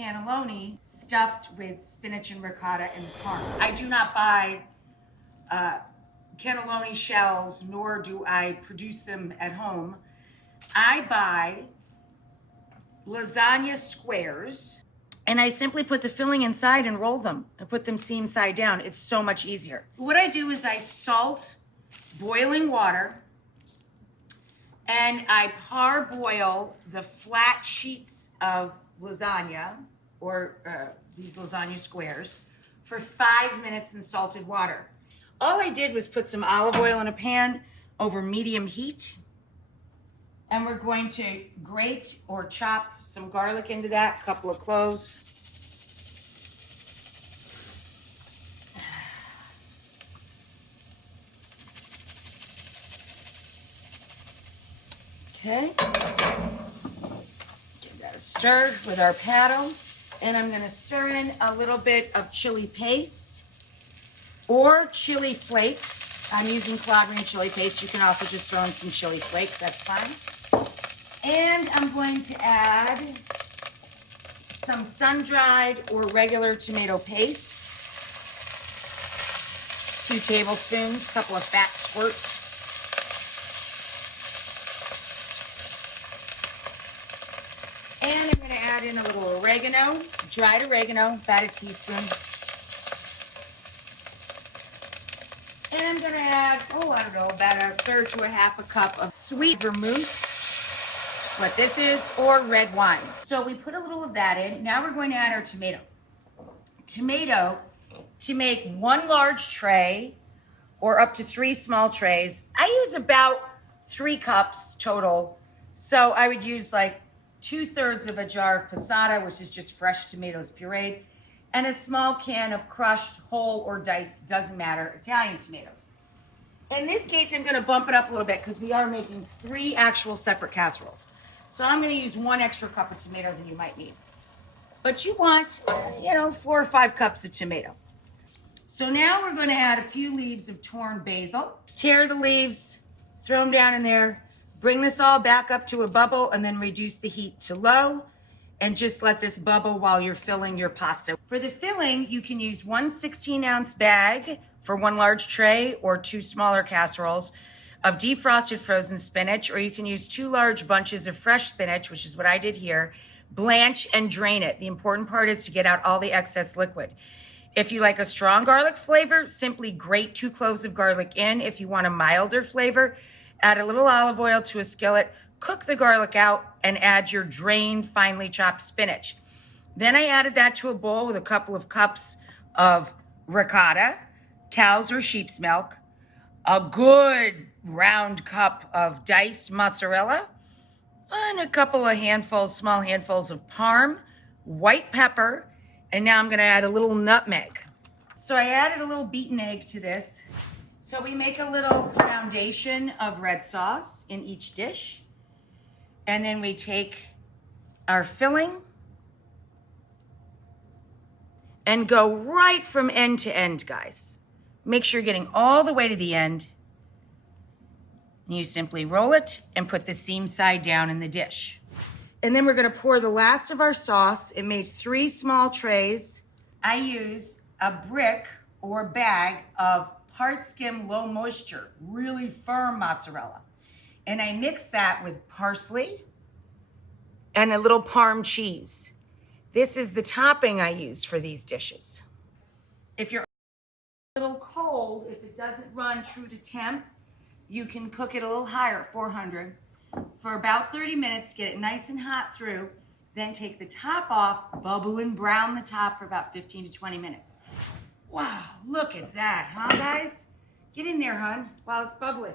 cannelloni stuffed with spinach and ricotta and parm. I do not buy cannelloni shells, nor do I produce them at home. I buy lasagna squares, and I simply put the filling inside and roll them. I put them seam side down. It's so much easier. What I do is I salt boiling water, and I parboil the flat sheets of lasagna, or these lasagna squares, for 5 minutes in salted water. All I did was put some olive oil in a pan over medium heat, and we're going to grate or chop some garlic into that, a couple of cloves. Okay, give that a stir with our paddle, and I'm gonna stir in a little bit of chili paste or chili flakes. I'm using Claude Green chili paste. You can also just throw in some chili flakes, that's fine. And I'm going to add some sun-dried or regular tomato paste, 2 tablespoons, a couple of fat squirts. And I'm going to add in a little oregano, dried oregano, about a teaspoon. And I'm going to add, about a third to a half a cup of sweet vermouth, what this is, or red wine. So we put a little of that in. Now we're going to add our tomato. Tomato, to make 1 large tray or up to 3 small trays, I use about 3 cups total. So I would use like 2/3 of a jar of passata, which is just fresh tomatoes pureed, and a small can of crushed, whole or diced, doesn't matter, Italian tomatoes. In this case, I'm gonna bump it up a little bit because we are making 3 actual separate casseroles. So I'm gonna use 1 extra cup of tomato than you might need. But you want, 4 or 5 cups of tomato. So now we're gonna add a few leaves of torn basil. Tear the leaves, throw them down in there, bring this all back up to a bubble, and then reduce the heat to low, and just let this bubble while you're filling your pasta. For the filling, you can use 1 16-ounce bag for 1 large tray or 2 smaller casseroles of defrosted frozen spinach, or you can use 2 large bunches of fresh spinach, which is what I did here. Blanch and drain it. The important part is to get out all the excess liquid. If you like a strong garlic flavor, simply grate 2 cloves of garlic in. If you want a milder flavor, add a little olive oil to a skillet, cook the garlic out, and add your drained, finely chopped spinach. Then I added that to a bowl with a couple of cups of ricotta, cow's or sheep's milk, a good round cup of diced mozzarella, and a couple of small handfuls of parm, white pepper, and now I'm gonna add a little nutmeg. So I added a little beaten egg to this. So we make a little foundation of red sauce in each dish. And then we take our filling and go right from end to end, guys. Make sure you're getting all the way to the end. You simply roll it and put the seam side down in the dish. And then we're gonna pour the last of our sauce. It made 3 small trays. I used a brick or bag of part skim, low moisture, really firm mozzarella. And I mixed that with parsley and a little Parm cheese. This is the topping I used for these dishes. If you're a little cold, if it doesn't run true to temp, you can cook it a little higher, 400, for about 30 minutes, get it nice and hot through, then take the top off, bubble and brown the top for about 15 to 20 minutes. Wow, look at that, huh, guys? Get in there, hon, while it's bubbling.